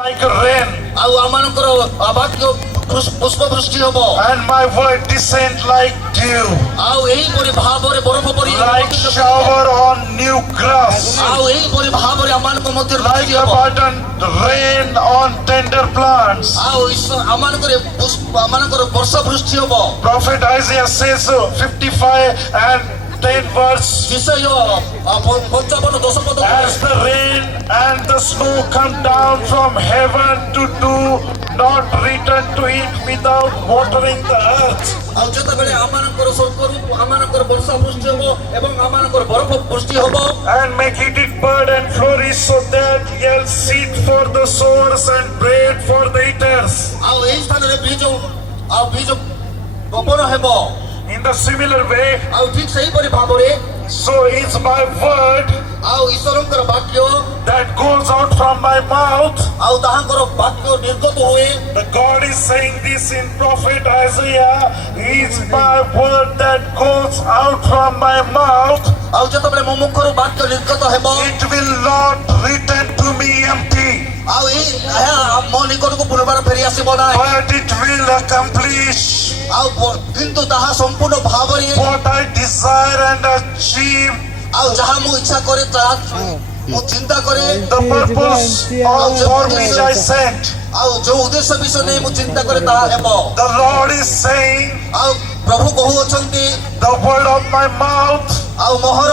like rain, ଆଉ ଆମମାନଙ୍କର ବାକ୍ୟ ପୁଷ୍ପ ବୃଷ୍ଟି ହେବ and my word descend like dew, ଆଉ ଏହିପରି ଭାବରେ ବରଫ ପରି like shower on new grass, ଆଉ ଏହିପରି ଭାବରେ ଆମମାନଙ୍କ ମଧ୍ୟରେ like ବୃଷ୍ଟି ହେବ abundant rain on tender plants. ଆଉ ଆମମାନଙ୍କର ବର୍ଷା ବୃଷ୍ଟି ହେବ Prophet Isaiah says 55 and 10 verse, ବିଷୟ 55 10 ପଦ as the rain and the snow come down from heaven to do not return to it without watering the earth. ଆଉ ଯେତେବେଳେ ଆମମାନଙ୍କର ସ୍ୱର୍ଗରୁ ଆମମାନଙ୍କର ବର୍ଷା ବୃଷ୍ଟି ହେବ ଏବଂ ଆମମାନଙ୍କର ବରଫ ବୃଷ୍ଟି ହେବ And make it bud and flourish, so that yield seed for the sowers and bread for the eaters. ଆଉ ଏହି ସ୍ଥାନରେ ବୀଜ ବପନ ହେବ In the similar way, ଆଉ ଠିକ ସେହିପରି ଭାବରେ so is my word ଆଉ ଈଶ୍ୱରଙ୍କର ବାକ୍ୟ that goes out from my mouth. ଆଉ ତାହାଙ୍କର ବାକ୍ୟ ନିର୍ଗତ ହୁଏ The God is saying this in Prophet Isaiah, is my word that goes out from my mouth. ଆଉ ଯେତେବେଳେ ମୋ ମୁଖରୁ ବାକ୍ୟ ନିର୍ଗତ ହେବ It will not return to me empty, ଆଉ ଏହା ମୋ ନିକଟକୁ ପୁନର୍ବାର ଫେରି ଆସିବ ନାହିଁ but it will accomplish ଆଉ କିନ୍ତୁ ତାହା ସମ୍ପୂର୍ଣ୍ଣ ଭାବରେ what I desire and achieve. ଆଉ ଯାହା ମୁଁ ଇଚ୍ଛା କରେ ତାହା ମୁଁ ଚିନ୍ତା କରେ The purpose for which I sent. ଆଉ ଯୋଉ ଉଦ୍ଦେଶ୍ୟ ବିଷୟ ନେଇ ମୁଁ ଚିନ୍ତା କରେ ତାହା ହେବ The Lord is saying, ଆଉ ପ୍ରଭୁ କହୁଅଛନ୍ତି the word of my mouth ଆଉ ମୋହର